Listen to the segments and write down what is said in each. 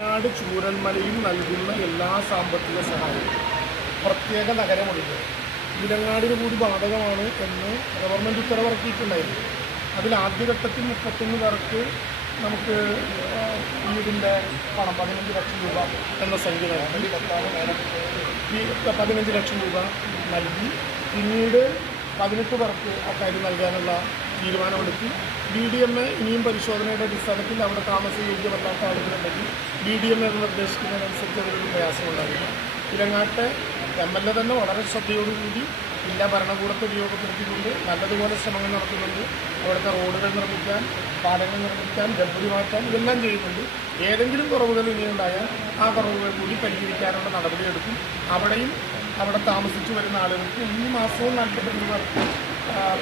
വയനാട് ചൂരന്മലയും നൽകുന്ന എല്ലാ സാമ്പത്തിക സഹായവും പ്രത്യേക നഗരമുണ്ട്. വിലങ്ങാടിന് കൂടി ബാധകമാണ് എന്ന് ഗവൺമെന്റ് ഉത്തരവിറക്കിയിട്ടുണ്ടായിരുന്നു. അതിൽ ആദ്യഘട്ടത്തിൽ മുപ്പത്തൊന്ന് പേർക്ക് നമുക്ക് വീടിന്റെ പണം പതിനഞ്ച് ലക്ഷം രൂപ എന്ന സംഖ്യ പതിനഞ്ച് ലക്ഷം രൂപ നൽകി. പിന്നീട് പതിനെട്ട് പേർക്ക് അക്കാര്യം നൽകാനുള്ള തീരുമാനമെടുത്തു ബി ഡി എം എ ഇനിയും പരിശോധനയുടെ അടിസ്ഥാനത്തിൽ അവിടെ താമസയോഗ്യമല്ലാത്ത ആളുകളുണ്ടെങ്കിൽ ബി ഡി എം എ നിർദ്ദേശിക്കുന്നതിനനുസരിച്ച് അതിലൊരു പ്രയാസമുണ്ടാകില്ല ഇരങ്ങാട്ടെ എം എൽ എ തന്നെ വളരെ ശ്രദ്ധയോടുകൂടി ജില്ലാ ഭരണകൂടത്തെ ഉപയോഗപ്പെടുത്തിക്കൊണ്ട് നല്ലതുപോലെ ശ്രമങ്ങൾ നടത്തുന്നുണ്ട്. അവിടുത്തെ റോഡുകൾ നിർമ്മിക്കാൻ പാലങ്ങൾ നിർമ്മിക്കാൻ ഡബ്ബുരി മാറ്റാൻ ഇതെല്ലാം ചെയ്യുന്നുണ്ട്. ഏതെങ്കിലും കുറവുകൾ ഇനിയുണ്ടായാൽ ആ കുറവുകൾ കൂടി പരിഹരിക്കാനുള്ള നടപടിയെടുക്കും. അവിടെയും അവിടെ താമസിച്ചു വരുന്ന ആളുകൾക്ക് ഈ മാസവും നൽകപ്പെടുന്നവർക്ക്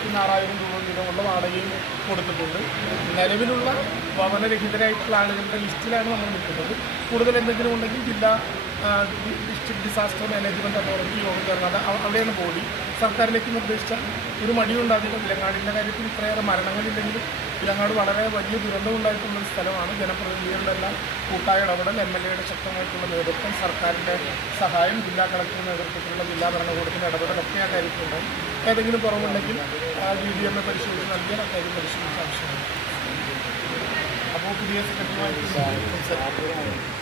പിന്നെ ആറായിരം രൂപ വീതമുള്ള വാടകയും കൊടുത്തിട്ടുണ്ട്. നിലവിലുള്ള ഭവനരഹിതരായിട്ടുള്ള ആളുകളുടെ ലിസ്റ്റിലാണ് നമ്മൾ നിൽക്കുന്നത്. കൂടുതൽ എന്തെങ്കിലും ഉണ്ടെങ്കിൽ ജില്ലാ ഡിസ്ട്രിക്ട് ഡിസാസ്റ്റർ മാനേജ്മെന്റ് അതോറിറ്റി യോഗം ചേർന്നത് അവ- അവിടെയാണ് ബോഡി സർക്കാരിലേക്ക് നിർദ്ദേശിച്ച ഒരു മടിയുണ്ടാകില്ല വിലങ്ങാടിന്റെ കാര്യത്തിൽ ഇത്രയേറെ മരണങ്ങളില്ലെങ്കിലും വിലങ്ങാട് വളരെ വലിയ ദുരന്തമുണ്ടായിട്ടുള്ളൊരു സ്ഥലമാണ്. ജനപ്രതിനിധികളുടെ എല്ലാം കൂട്ടായ ഇടപെടൽ എം എൽ എയുടെ ശക്തമായിട്ടുള്ള നേതൃത്വം സർക്കാരിന്റെ സഹായം ജില്ലാ കളക്ടറുടെ നേതൃത്വത്തിലുള്ള ജില്ലാ ഭരണകൂടത്തിന്റെ ഇടപെടലൊക്കെ ആ കാര്യത്തിലുണ്ടായി ഏതെങ്കിലും കുറവുണ്ടെങ്കിൽ ഡി ഡി എം എ പരിശോധിച്ച് നൽകിയാൽ അക്കാര്യം പരിശോധിച്ച ആവശ്യമാണ്. അപ്പോൾ പുതിയ സെക്രട്ടറിയുമായിട്ട്